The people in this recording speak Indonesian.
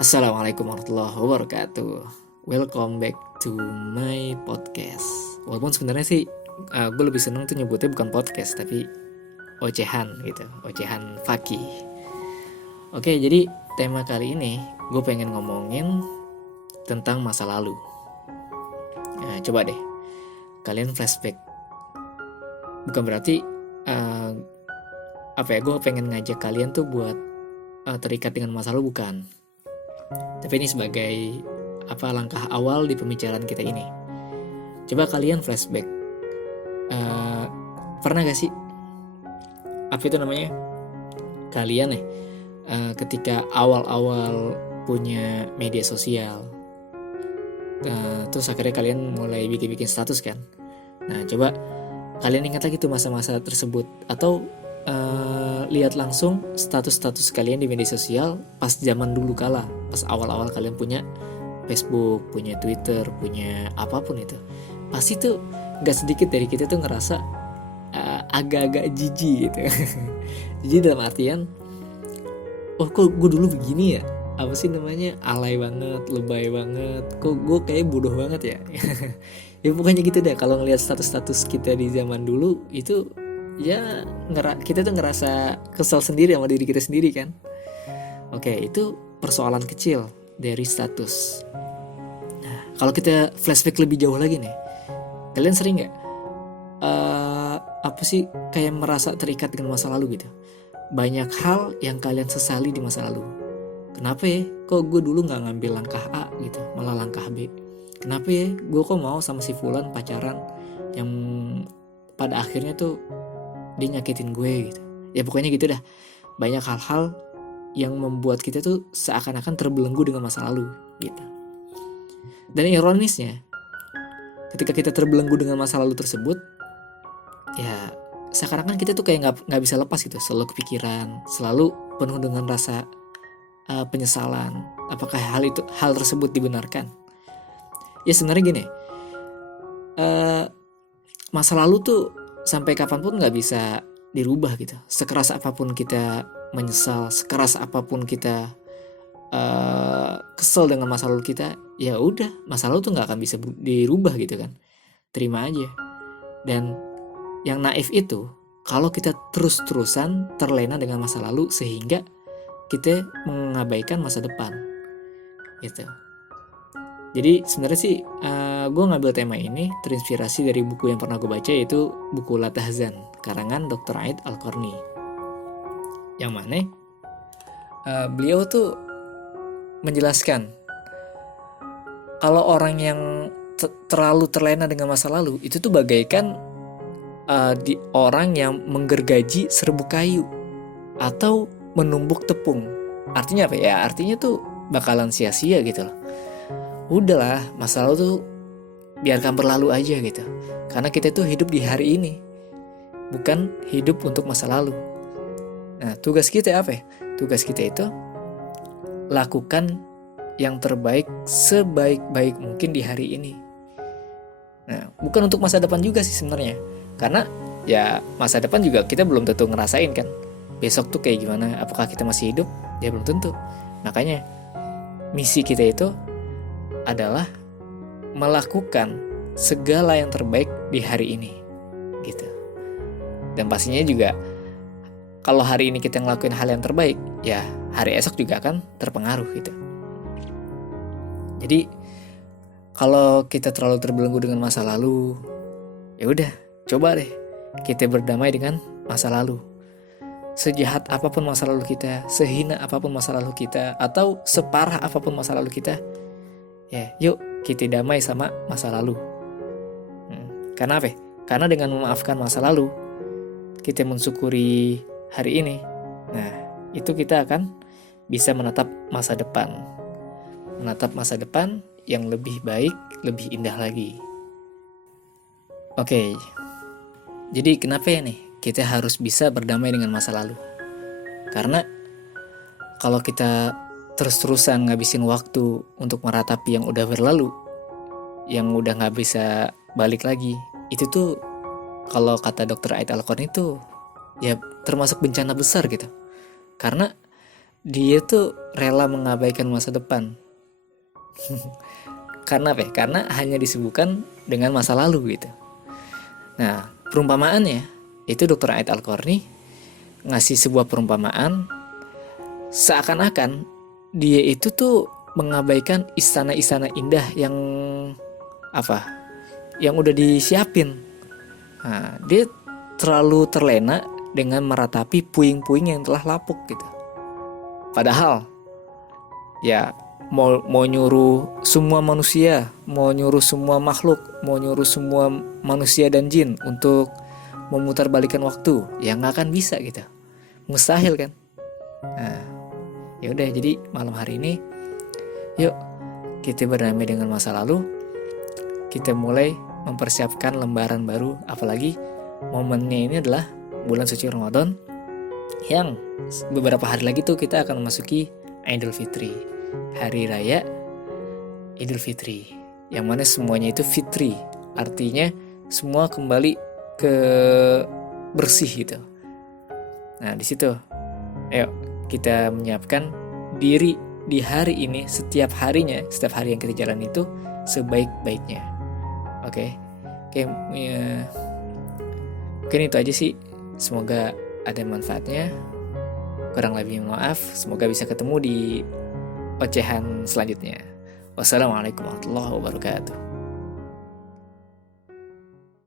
Assalamualaikum warahmatullahi wabarakatuh. Welcome back to my podcast. Walaupun sebenarnya sih gue lebih seneng tuh nyebutnya bukan podcast tapi ocehan gitu, ocehan Fakih. Oke, jadi tema kali ini gue pengen ngomongin tentang masa lalu. Nah, coba deh kalian flashback. Bukan berarti gue pengen ngajak kalian tuh buat terikat dengan masa lalu, bukan. Tapi ini sebagai langkah awal di pembicaraan kita ini. Coba kalian flashback. Pernah gak sih kalian ketika awal-awal punya media sosial, terus akhirnya kalian mulai bikin-bikin status kan. Nah, coba kalian ingat lagi tuh masa-masa tersebut, atau lihat langsung status-status kalian di media sosial pas zaman dulu kala, pas awal-awal kalian punya Facebook, punya Twitter, punya apapun itu. Pasti tuh gak sedikit dari kita tuh ngerasa agak-agak jijik gitu. Jijik dalam artian, oh kok gue dulu begini ya, alay banget, lebay banget, kok gue kayak bodoh banget ya. Ya pokoknya gitu deh. Kalau ngelihat status-status kita di zaman dulu itu, ya kita tuh ngerasa kesel sendiri sama diri kita sendiri kan. Oke, itu persoalan kecil dari status. Nah, kalau kita flashback lebih jauh lagi nih, kalian sering nggak kayak merasa terikat dengan masa lalu gitu? Banyak hal yang kalian sesali di masa lalu. Kenapa ya kok gue dulu nggak ngambil langkah A gitu, malah langkah B? Kenapa ya gue kok mau sama si fulan pacaran yang pada akhirnya tuh dia nyakitin gue gitu. Ya pokoknya gitu dah. Banyak hal-hal yang membuat kita tuh seakan-akan terbelenggu dengan masa lalu gitu. Dan ironisnya, ketika kita terbelenggu dengan masa lalu tersebut, ya seakan-akan kita tuh kayak nggak bisa lepas gitu. Selalu kepikiran, selalu penuh dengan rasa penyesalan. Apakah hal tersebut dibenarkan? Ya sebenarnya gini, masa lalu tuh sampai kapanpun nggak bisa dirubah gitu. Sekeras apapun kita menyesal, sekeras apapun kita kesel dengan masa lalu kita, ya udah, masa lalu tuh nggak akan bisa dirubah gitu kan. Terima aja. Dan yang naif itu kalau kita terus-terusan terlena dengan masa lalu sehingga kita mengabaikan masa depan gitu. Jadi sebenarnya sih gue ngambil tema ini terinspirasi dari buku yang pernah gue baca, yaitu buku La Tahzan karangan Dr. Ait Al-Qarni, yang mana beliau tuh menjelaskan kalau orang yang terlalu terlena dengan masa lalu itu tuh bagaikan di orang yang menggergaji serbuk kayu atau menumbuk tepung. Artinya apa ya? Artinya tuh bakalan sia-sia gitu loh. Udahlah, masa lalu tuh biarkan berlalu aja gitu. Karena kita tuh hidup di hari ini, bukan hidup untuk masa lalu. Nah, tugas kita apa ya? Tugas kita itu lakukan yang terbaik sebaik-baik mungkin di hari ini. Nah, bukan untuk masa depan juga sih sebenarnya. Karena ya masa depan juga kita belum tentu ngerasain kan. Besok tuh kayak gimana? Apakah kita masih hidup? Ya belum tentu. Makanya misi kita itu adalah melakukan segala yang terbaik di hari ini gitu. Dan pastinya juga kalau hari ini kita ngelakuin hal yang terbaik, ya hari esok juga akan terpengaruh gitu. Jadi kalau kita terlalu terbelenggu dengan masa lalu, ya udah, coba deh kita berdamai dengan masa lalu. Sejahat apapun masa lalu kita, sehina apapun masa lalu kita, atau separah apapun masa lalu kita, ya yuk kita damai sama masa lalu. Karena apa? Karena dengan memaafkan masa lalu, kita mensyukuri hari ini. Nah, itu kita akan bisa menatap masa depan. Menatap masa depan yang lebih baik, lebih indah lagi. Oke. Jadi kenapa ya nih kita harus bisa berdamai dengan masa lalu? Karena kalau kita terus-terusan ngabisin waktu untuk meratapi yang udah berlalu, yang udah gak bisa balik lagi, itu tuh kalau kata Dr. Ait Al-Qarni itu ya termasuk bencana besar gitu. Karena dia tuh rela mengabaikan masa depan. Karena apa ya? Karena hanya disibukkan dengan masa lalu gitu. Nah, perumpamaannya itu Dr. Ait Al-Qarni ngasih sebuah perumpamaan seakan-akan dia itu tuh mengabaikan istana-istana indah yang apa? Yang udah disiapin. Nah, dia terlalu terlena dengan meratapi puing-puing yang telah lapuk gitu. Padahal ya mau nyuruh semua manusia, mau nyuruh semua makhluk, mau nyuruh semua manusia dan jin untuk memutarbalikkan waktu, ya nggak akan bisa gitu, mustahil kan. Nah, ya udah, jadi malam hari ini yuk kita berdamai dengan masa lalu, kita mulai mempersiapkan lembaran baru, apalagi momennya ini adalah bulan suci Ramadan yang beberapa hari lagi tuh kita akan memasuki Idul Fitri, hari raya Idul Fitri, yang mana semuanya itu fitri, artinya semua kembali ke bersih gitu. Nah di situ, ayo kita menyiapkan diri di hari ini, setiap harinya, setiap hari yang kita jalan itu sebaik-baiknya. Oke, ya, mungkin itu aja sih. Semoga ada manfaatnya. Kurang lebih maaf. Semoga bisa ketemu di ocehan selanjutnya. Wassalamualaikum warahmatullahi wabarakatuh.